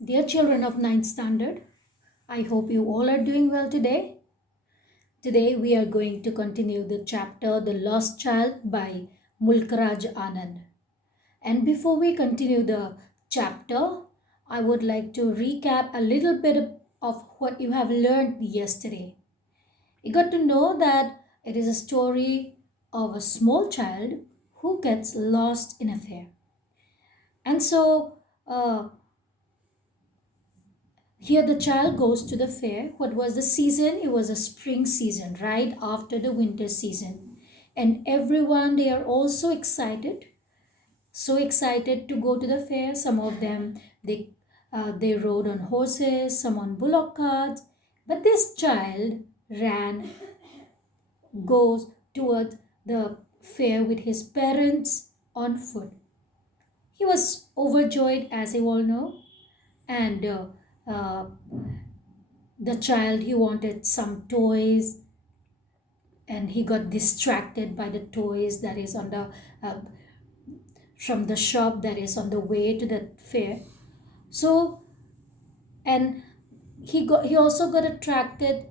Dear children of ninth standard, I hope you all are doing well today. Today we are going to continue the chapter The Lost Child by Mulkraj Anand. And before we continue the chapter, I would like to recap a little bit of what you have learned yesterday. You got to know that it is a story of a small child who gets lost in a fair. And so here the child goes to the fair. What was the season? It was a spring season, right after the winter season. And everyone, they are also excited, so excited to go to the fair. Some of them, they rode on horses, some on bullock carts. But this child goes toward the fair with his parents on foot. He was overjoyed, as you all know, and uh, the child, he wanted some toys, and he got distracted by the toys that is on the uh, from the shop that is on the way to the fair. So, and he also got attracted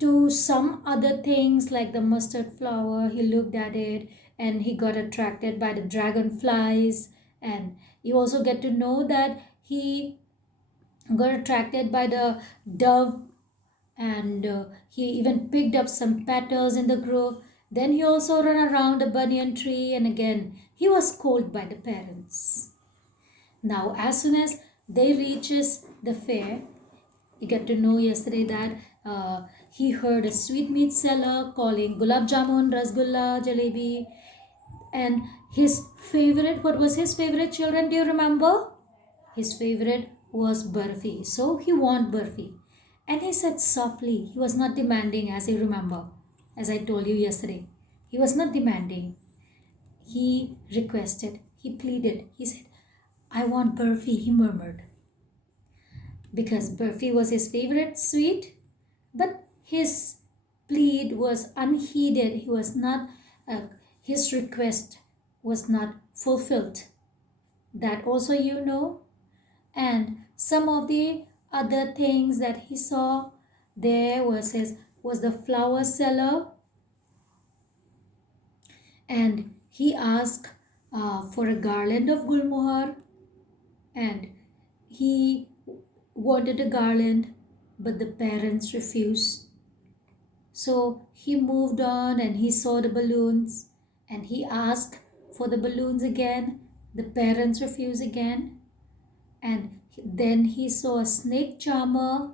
to some other things like the mustard flower. He looked at it and he got attracted by the dragonflies. And you also get to know that he got attracted by the dove, and he even picked up some petals in the grove. Then he also ran around a banyan tree, and again he was scolded by the parents. Now, as soon as they reaches the fair, you get to know yesterday that he heard a sweetmeat seller calling gulab jamun, rasgulla, jalebi, and his favorite. What was his favorite, children? Do you remember? His favorite was Burfi. So he wanted Burfi. And he said softly, he was not demanding, as you remember, as I told you yesterday. He was not demanding. He requested, he pleaded, he said, I want Burfi, he murmured. Because Burfi was his favorite sweet, but his plead was unheeded. He was not, his request was not fulfilled. That also you know. And some of the other things that he saw there was the flower seller, and he asked for a garland of gulmohar, and he wanted a garland, but the parents refused. So he moved on and he saw the balloons, and he asked for the balloons again. The parents refused again. And then he saw a snake charmer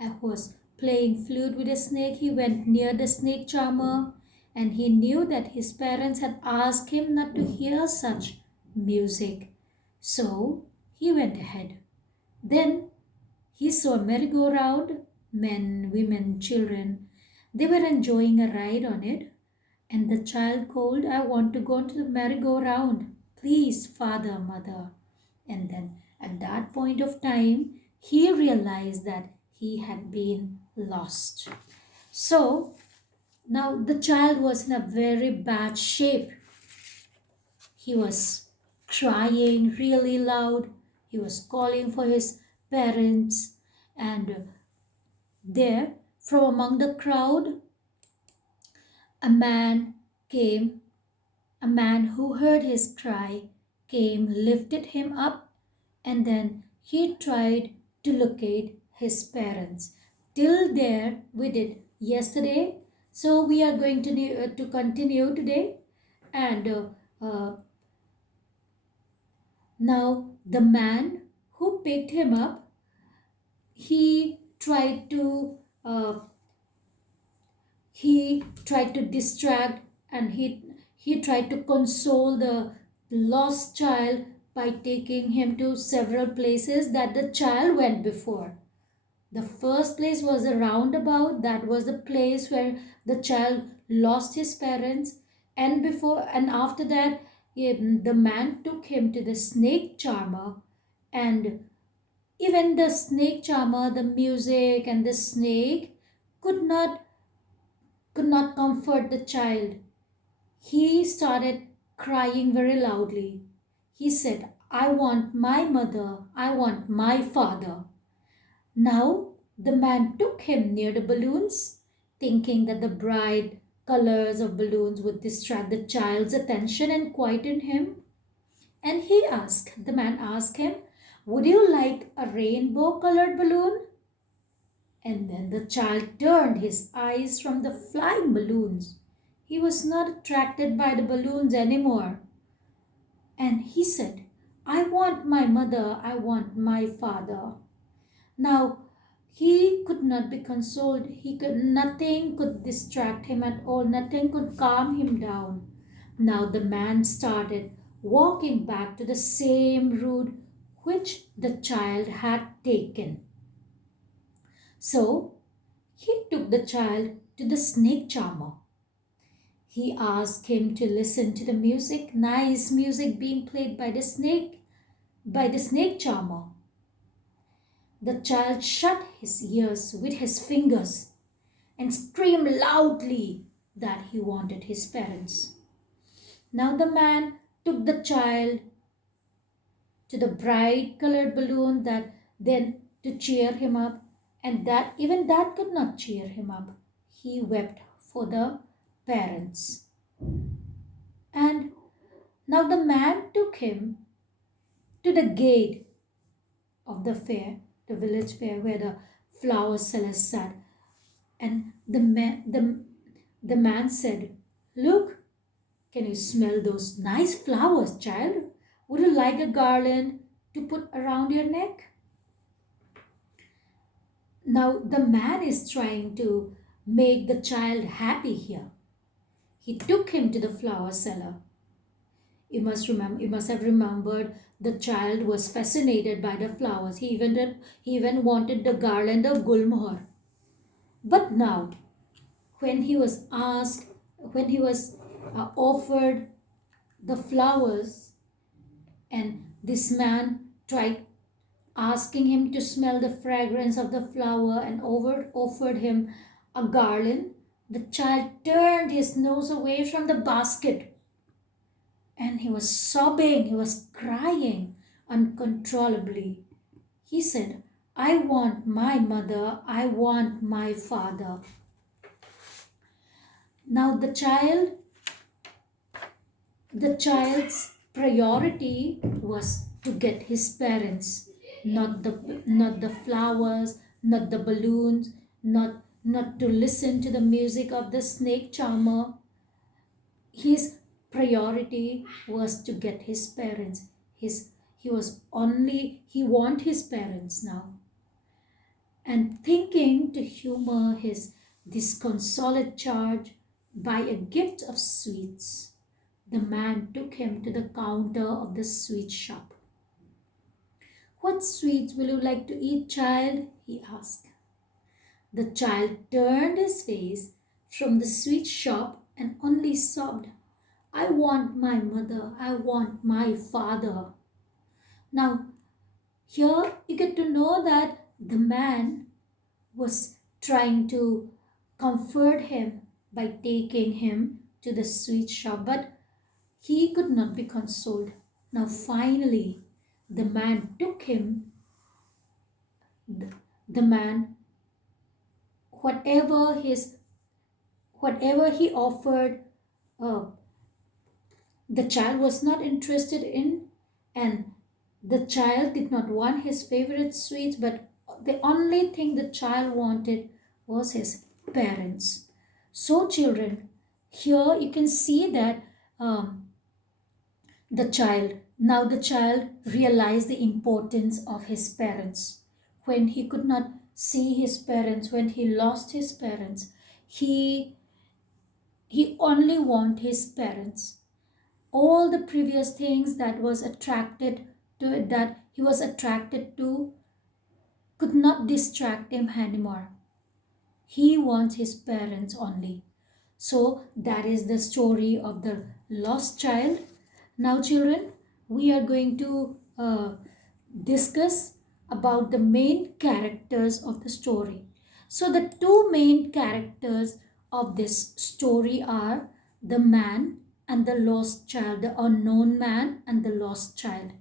who was playing flute with a snake. He went near the snake charmer, and he knew that his parents had asked him not to hear such music. So he went ahead. Then he saw a merry-go-round, men, women, children. They were enjoying a ride on it. And the child called, I want to go into the merry-go-round. Please, father, mother. And then at that point of time, he realized that he had been lost. So now the child was in a very bad shape. He was crying really loud. He was calling for his parents. And there, from among the crowd, a man came. A man who heard his cry came, lifted him up, and then he tried to locate his parents. Till there we did yesterday, so we are going to continue today. And now the man who picked him up, he tried to distract, and he tried to console the lost child by taking him to several places that the child went before. The first place was a roundabout. That was the place where the child lost his parents. And before and after that, the man took him to the snake charmer. And even the snake charmer, the music and the snake could not comfort the child. He started crying very loudly. He said, I want my mother, I want my father. Now the man took him near the balloons, thinking that the bright colors of balloons would distract the child's attention and quieten him. And the man asked him, "Would you like a rainbow colored balloon?" And then the child turned his eyes from the flying balloons. He was not attracted by the balloons anymore. And he said, "I want my mother, I want my father." Now, he could not be consoled. Nothing could distract him at all. Nothing could calm him down. Now the man started walking back to the same route which the child had taken. So he took the child to the snake charmer. He asked him to listen to the music, nice music being played by the snake charmer. The child shut his ears with his fingers and screamed loudly that he wanted his parents. Now the man took the child to the bright colored balloon that then to cheer him up, and that even that could not cheer him up. He wept for the parents. And now the man took him to the gate of the fair, the village fair where the flower sellers sat. And the man said, "Look, can you smell those nice flowers, child? Would you like a garland to put around your neck?" Now the man is trying to make the child happy here. He took him to the flower seller. You must have remembered the child was fascinated by the flowers. He even wanted the garland of gulmohar. But now, when he was asked, when he was offered the flowers, and this man tried asking him to smell the fragrance of the flower and offered him a garland, the child turned his nose away from the basket and he was sobbing, he was crying uncontrollably. He said, "I want my mother, I want my father." Now the child's priority was to get his parents, not the flowers, not the balloons, not to listen to the music of the snake charmer. His priority was to get his parents. He want his parents now. And thinking to humor his disconsolate charge by a gift of sweets, the man took him to the counter of the sweet shop. "What sweets will you like to eat, child?" he asked. The child turned his face from the sweet shop and only sobbed, "I want my mother, I want my father." Now, here you get to know that the man was trying to comfort him by taking him to the sweet shop, but he could not be consoled. Now, finally, the man took him, the man, whatever he offered, uh, the child was not interested in, and the child did not want his favorite sweets, but the only thing the child wanted was his parents. So, children, here you can see that the child realized the importance of his parents. When he could not see his parents, when he lost his parents, he only want his parents. All the previous things that he was attracted to could not distract him anymore. He wants his parents only. So that is the story of the lost child. Now, children, we are going to discuss about the main characters of the story. So the two main characters of this story are the man and the lost child, the unknown man and the lost child.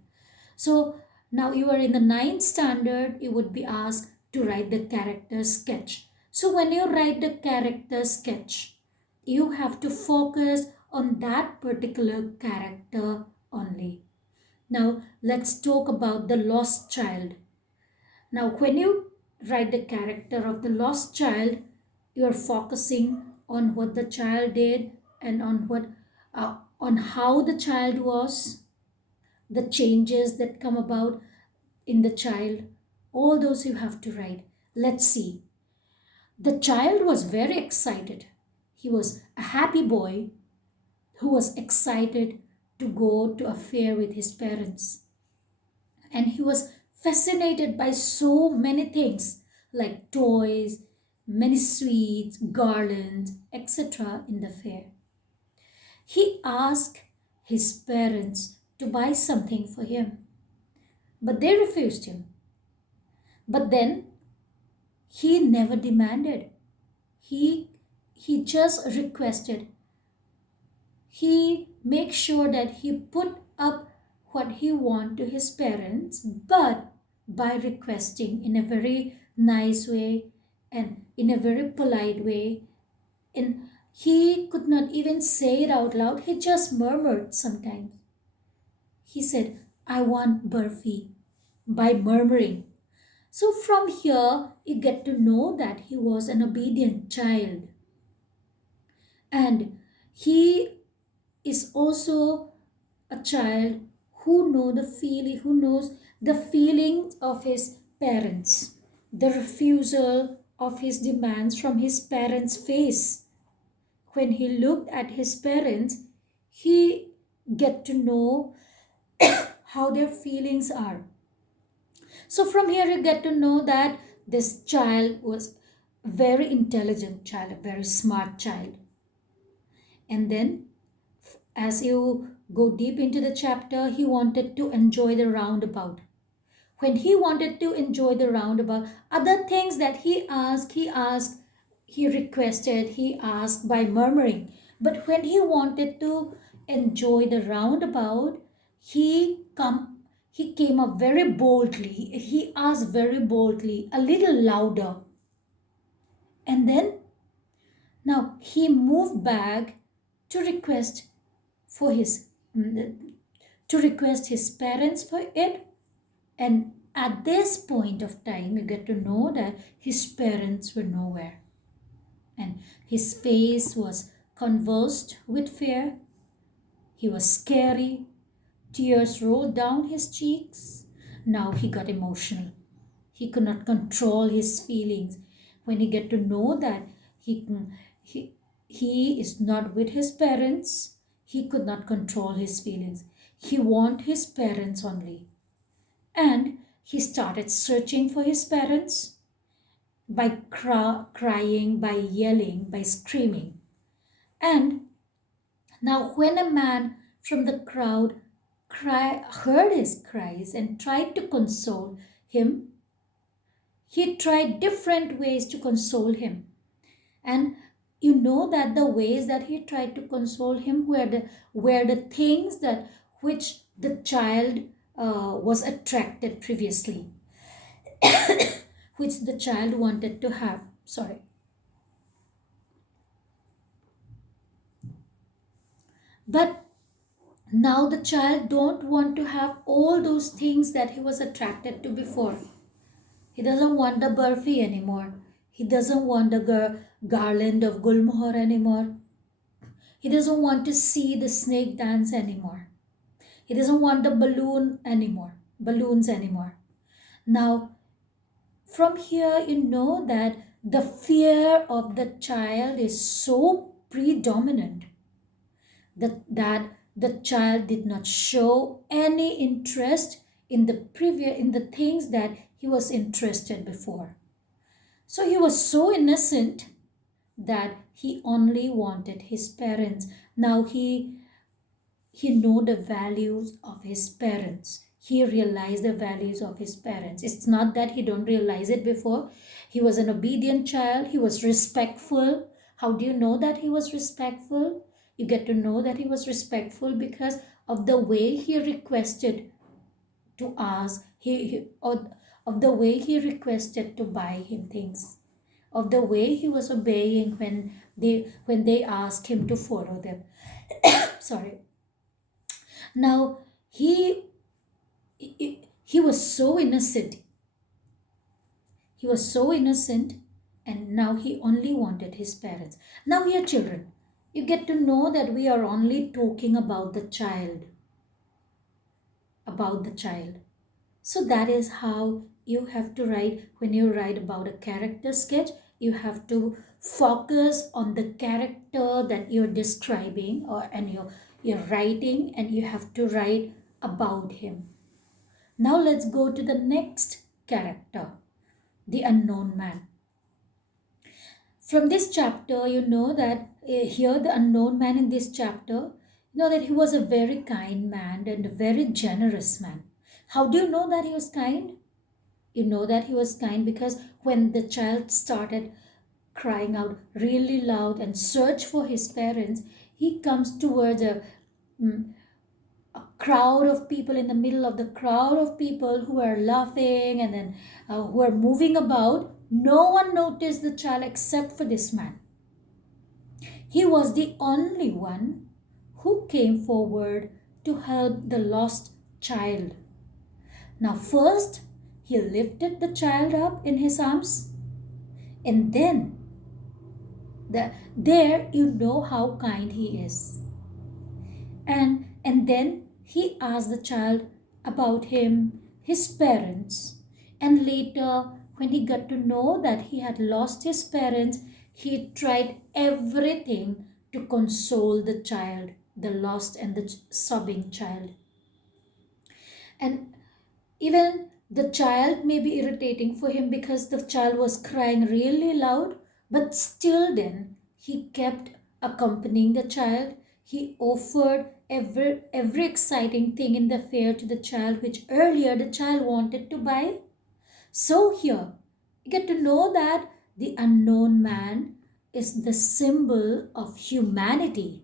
So now you are in the ninth standard, you would be asked to write the character sketch. So when you write the character sketch, you have to focus on that particular character only. Now let's talk about the lost child. Now when you write the character of the lost child, you are focusing on what the child did and on how the child was, the changes that come about in the child, all those you have to write. Let's see. The child was very excited. He was a happy boy who was excited to go to a fair with his parents. And he was fascinated by so many things like toys, many sweets, garlands, etc. in the fair. He asked his parents to buy something for him, but they refused him. But then he never demanded. He he just requested. He makes sure that he put up what he want to his parents, but by requesting in a very nice way and in a very polite way. And he could not even say it out loud. He just murmured sometimes. He said, I want Burfi, by murmuring. So from here, you get to know that he was an obedient child. And he is also a child who knows the feelings of his parents, the refusal of his demands from his parents' face. When he looked at his parents, he get to know how their feelings are. So from here you get to know that this child was a very intelligent child, a very smart child. And then as you go deep into the chapter, he wanted to enjoy the roundabout. When he wanted to enjoy the roundabout, other things that he requested, he asked by murmuring. But when he wanted to enjoy the roundabout, he came up very boldly. He asked very boldly, a little louder. And then now he moved back to request for his to request his parents for it. And at this point of time, you get to know that his parents were nowhere. And his face was convulsed with fear. He was scary. Tears rolled down his cheeks. Now he got emotional. He could not control his feelings. When he get to know that he, he, he is not with his parents, he could not control his feelings. He want his parents only. And he started searching for his parents by crying, by yelling, by screaming. And now, when a man from the crowd heard his cries and tried to console him, he tried different ways to console him. And you know that the ways that he tried to console him were the things that which the child was attracted previously, which the child wanted to have. Sorry. But now the child don't want to have all those things that he was attracted to before. He doesn't want the burfi anymore. He doesn't want the garland of gulmohar anymore. He doesn't want to see the snake dance anymore. He doesn't want the balloons anymore. Now, from here, you know that the fear of the child is so predominant that the child did not show any interest in the things that he was interested before. So he was so innocent that he only wanted his parents. Now he know the values of his parents. He realized the values of his parents. It's not that he don't realize it before. He was an obedient child. He was respectful. How do you know that he was respectful? You get to know that he was respectful because of the way he requested to ask, of the way he requested to buy him things, of the way he was obeying when they asked him to follow them. Sorry. Now he was so innocent. He was so innocent, and now he only wanted his parents. Now, here, children, you get to know that we are only talking about the child. About the child. So, that is how you have to write when you write about a character sketch. You have to focus on the character that you're describing and you're writing, and you have to write about him. Now, let's go to the next character, the unknown man. From this chapter, you know that here the unknown man in this chapter, you know that he was a very kind man and a very generous man. How do you know that he was kind? You know that he was kind because when the child started crying out really loud and search for his parents, he comes towards mm, a crowd of people, in the middle of the crowd of people who are laughing and then who are moving about. No one noticed the child except for this man. He was the only one who came forward to help the lost child. Now, first, he lifted the child up in his arms, and then there you know how kind he is. And then he asked the child about him, his parents, and later, when he got to know that he had lost his parents, he tried everything to console the child, the lost and the sobbing child. And even the child may be irritating for him because the child was crying really loud, but still, then he kept accompanying the child. He offered every exciting thing in the fair to the child, which earlier the child wanted to buy. So, here you get to know that the unknown man is the symbol of humanity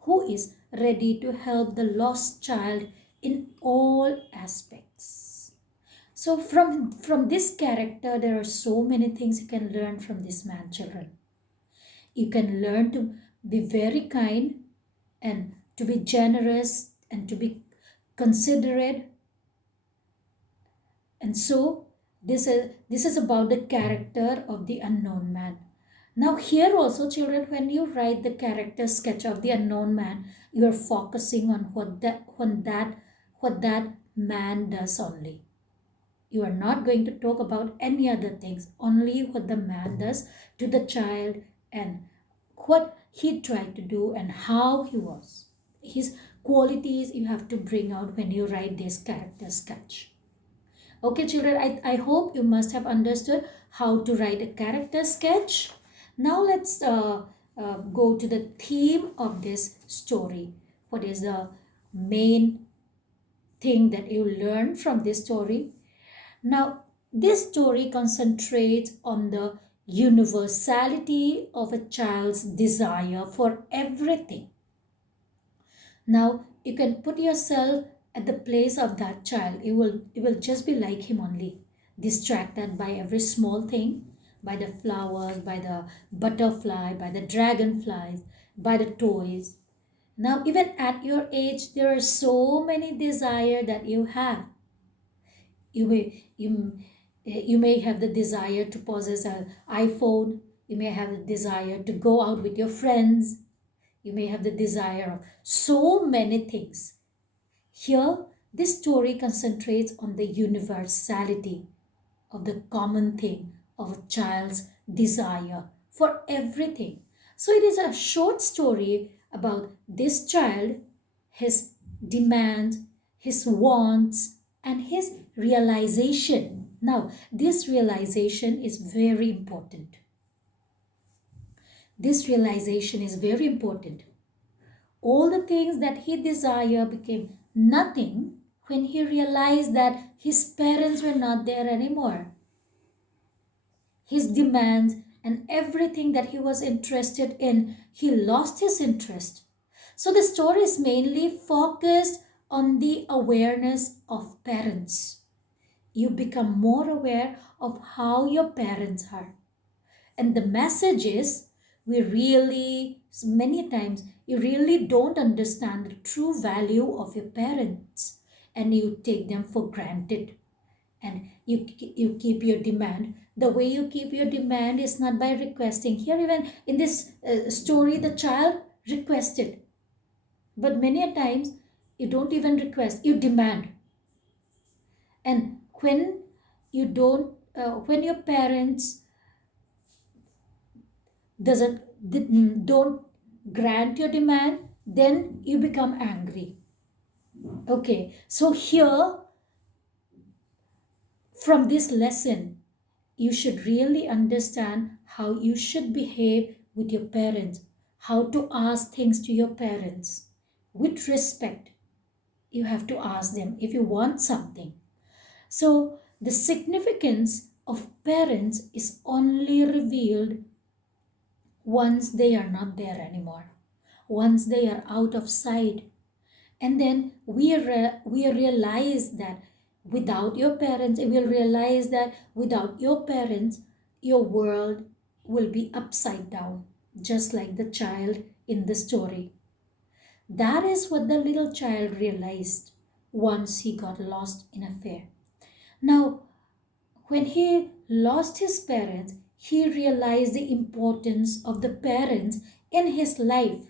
who is ready to help the lost child in all aspects. So from this character, there are so many things you can learn from this man, children. You can learn to be very kind and to be generous and to be considerate. And so this is about the character of the unknown man. Now, here also, children, when you write the character sketch of the unknown man, you are focusing on what that man does only. You are not going to talk about any other things, only what the man does to the child and what he tried to do and how he was. His qualities you have to bring out when you write this character sketch. Okay, children, I hope you must have understood how to write a character sketch. Now let's go to the theme of this story. What is the main thing that you learn from this story? Now, this story concentrates on the universality of a child's desire for everything. Now, you can put yourself at the place of that child. You will just be like him only, distracted by every small thing, by the flowers, by the butterfly, by the dragonflies, by the toys. Now, even at your age, there are so many desires that you have. You may have the desire to possess an iPhone. You may have the desire to go out with your friends. You may have the desire of so many things. Here, this story concentrates on the universality of the common thing of a child's desire for everything. So, it is a short story about this child, his demands, his wants, and his realization. Now, this realization is very important. This realization is very important. All the things that he desired became nothing when he realized that his parents were not there anymore. His demands and everything that he was interested in, he lost his interest. So the story is mainly focused on the awareness of parents. You become more aware of how your parents are. And the message is, we really, many times, you really don't understand the true value of your parents and you take them for granted. And you keep your demand. The way you keep your demand is not by requesting. Here, even in this story, the child requested. But many a times, you don't even request, you demand. And when you don't, when your parents doesn't don't grant your demand, then you become angry. Okay, so here from this lesson you should really understand how you should behave with your parents, how to ask things to your parents with respect. You have to ask them if you want something. So the significance of parents is only revealed once they are not there anymore, once they are out of sight. And then we realize that without your parents, we will realize that without your parents, your world will be upside down, just like the child in the story. That is what the little child realized once he got lost in a fair. Now, when he lost his parents, he realized the importance of the parents in his life.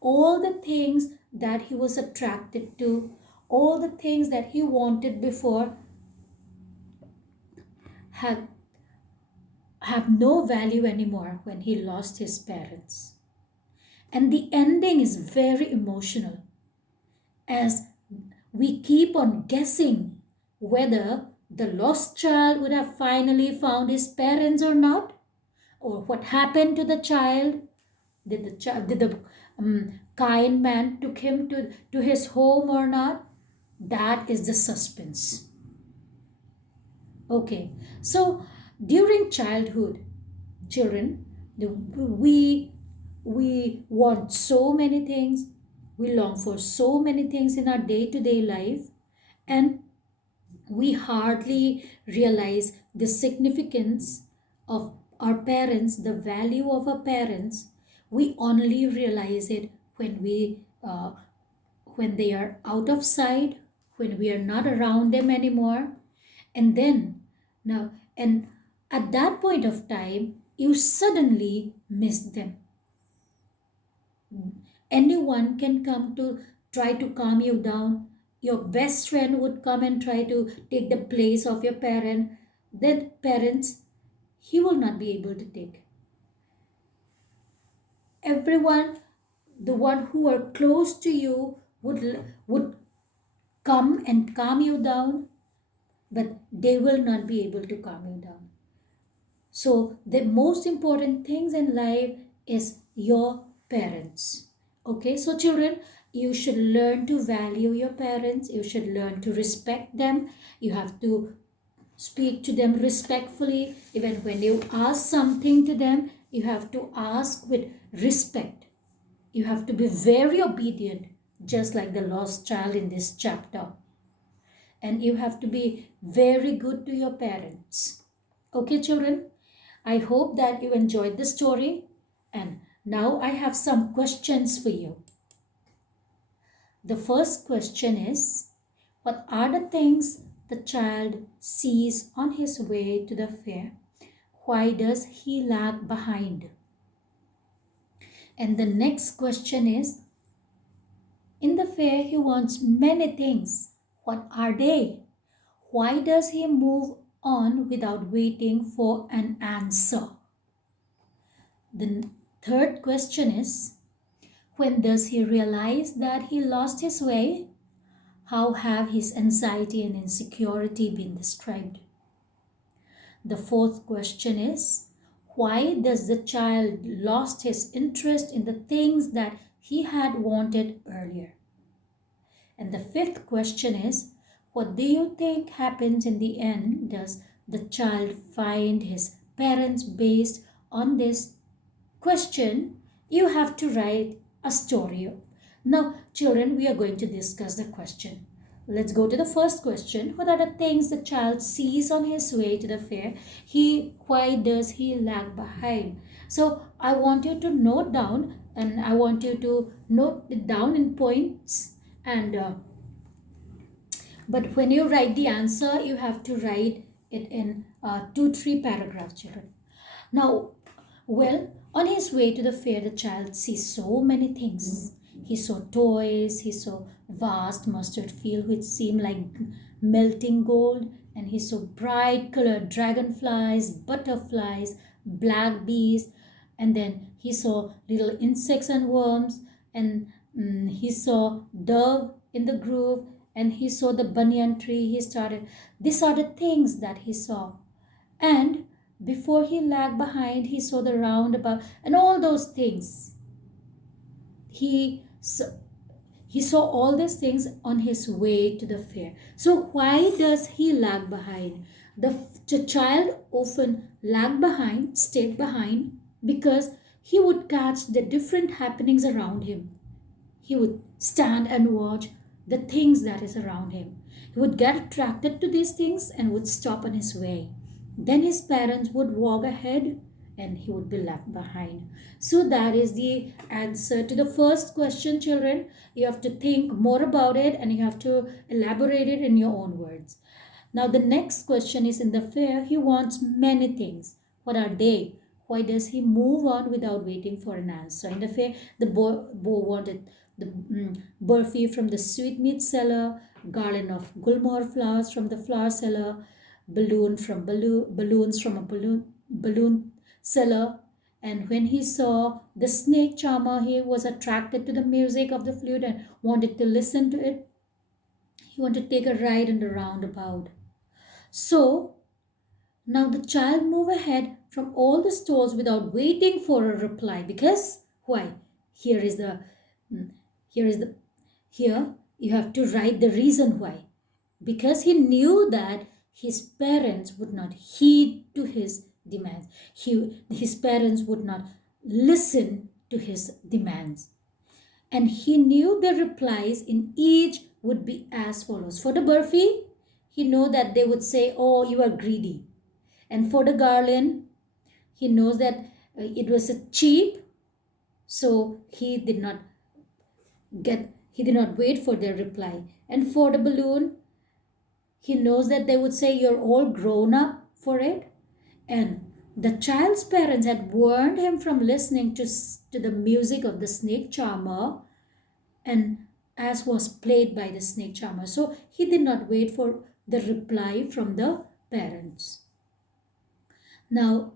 All the things that he was attracted to, all the things that he wanted before have, have no value anymore when he lost his parents. And the ending is very emotional as we keep on guessing whether the lost child would have finally found his parents or not, or what happened to the child. Did the kind man took him to his home or not? That is the suspense. Okay, so during childhood, children, we want so many things, we long for so many things in our day-to-day life, and we hardly realize the significance of our parents, the value of our parents. We only realize it when they are out of sight, when we are not around them anymore. And then now and at that point of time, you suddenly miss them. Anyone can come to try to calm you down. Your best friend would come and try to take the place of your parent. Then parents, he will not be able to take. Everyone, the one who are close to you would come and calm you down, but they will not be able to calm you down. So the most important things in life is your parents. Okay, so children, you should learn to value your parents. You should learn to respect them. You have to speak to them respectfully. Even when you ask something to them, you have to ask with respect. You have to be very obedient, just like the lost child in this chapter. And you have to be very good to your parents. Okay, children, I hope that you enjoyed the story. And now I have some questions for you. The first question is, what are the things the child sees on his way to the fair? Why does he lag behind? And the next question is, in the fair he wants many things. What are they? Why does he move on without waiting for an answer? The third question is, when does he realize that he lost his way? How have his anxiety and insecurity been described? The fourth question is, why does the child lost his interest in the things that he had wanted earlier? And the fifth question is, what do you think happens in the end? Does the child find his parents? Based on this question, you have to write a story. Now, children, we are going to discuss the question. Let's go to the first question. What are the things the child sees on his way to the fair? Why does he lag behind? So, I want you to note down, and I want you to note it down in points. And but when you write the answer, you have to write it in 2, 3 paragraphs, children. Now, well, on his way to the fair, the child sees so many things. He saw toys, he saw vast mustard field which seemed like melting gold, and he saw bright colored dragonflies, butterflies, black bees, and then he saw little insects and worms, and he saw dove in the grove, and he saw the banyan tree. These are the things that he saw. And before he lagged behind, he saw the roundabout and all those things. He saw, he saw all these things on his way to the fair. So why does he lag behind? The child often lagged behind, stayed behind, because he would catch the different happenings around him. He would stand and watch the things that is around him. He would get attracted to these things and would stop on his way. Then his parents would walk ahead and he would be left behind. So that is the answer to the first question, children. You have to think more about it and you have to elaborate it in your own words. Now the next question is, in the fair, he wants many things. What are they? Why does he move on without waiting for an answer? In the fair, the boy wanted the burfi from the sweetmeat seller, garland of gulmohar flowers from the flower seller, balloons from a balloon seller. And when he saw the snake charmer, he was attracted to the music of the flute and wanted to listen to it. He wanted to take a ride in the roundabout. So now the child moved ahead from all the stores without waiting for a reply. Because why? Here is the mm, here is the here you have to write the reason why. Because he knew that his parents would not heed to his demands. His parents would not listen to his demands. And he knew the replies in each would be as follows. For the burfi, he knew that they would say, "Oh, you are greedy." And for the garland, he knows that it was a cheap, so he did not wait for their reply. And for the balloon, he knows that they would say, "You're all grown up for it." And the child's parents had warned him from listening to the music of the snake charmer, and as was played by the snake charmer. So he did not wait for the reply from the parents. Now,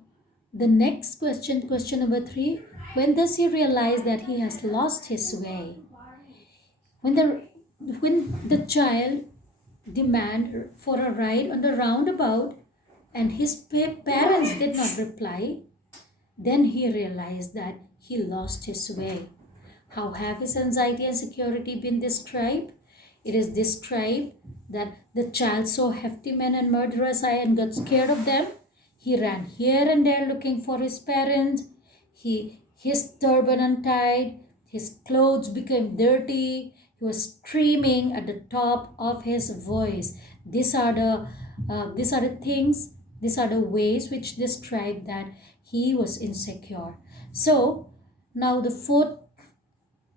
the next question, question number 3, when does he realize that he has lost his way? When the child demand for a ride on the roundabout and his parents did not reply, then he realized that he lost his way. How have his anxiety and security been described? It is described that the child saw hefty men and murderous eye and got scared of them. He ran here and there looking for his parents. His turban untied. His clothes became dirty. He was screaming at the top of his voice. These are the things. These are the ways which describe that he was insecure. So now the fourth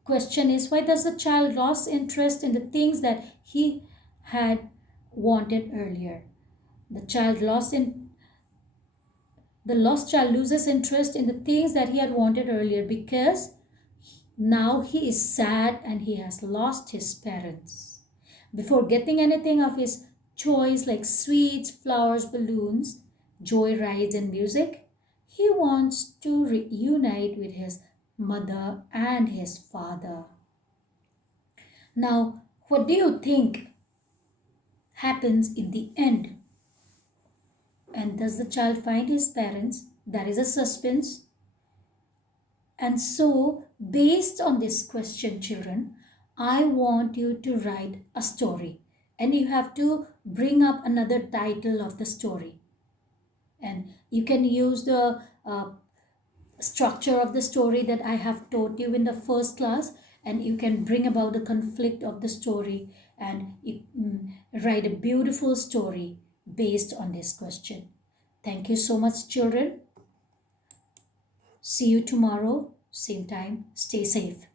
question is, why does the child lose interest in the things that he had wanted earlier? The lost child loses interest in the things that he had wanted earlier because now he is sad and he has lost his parents. Before getting anything of his choice like sweets, flowers, balloons, joy rides and music, he wants to reunite with his mother and his father. Now, what do you think happens in the end? And does the child find his parents? That is a suspense. And so, based on this question, children, I want you to write a story. And you have to bring up another title of the story. And you can use the structure of the story that I have taught you in the first class, and you can bring about the conflict of the story, and write a beautiful story based on this question. Thank you so much, children. See you tomorrow, same time. Stay safe.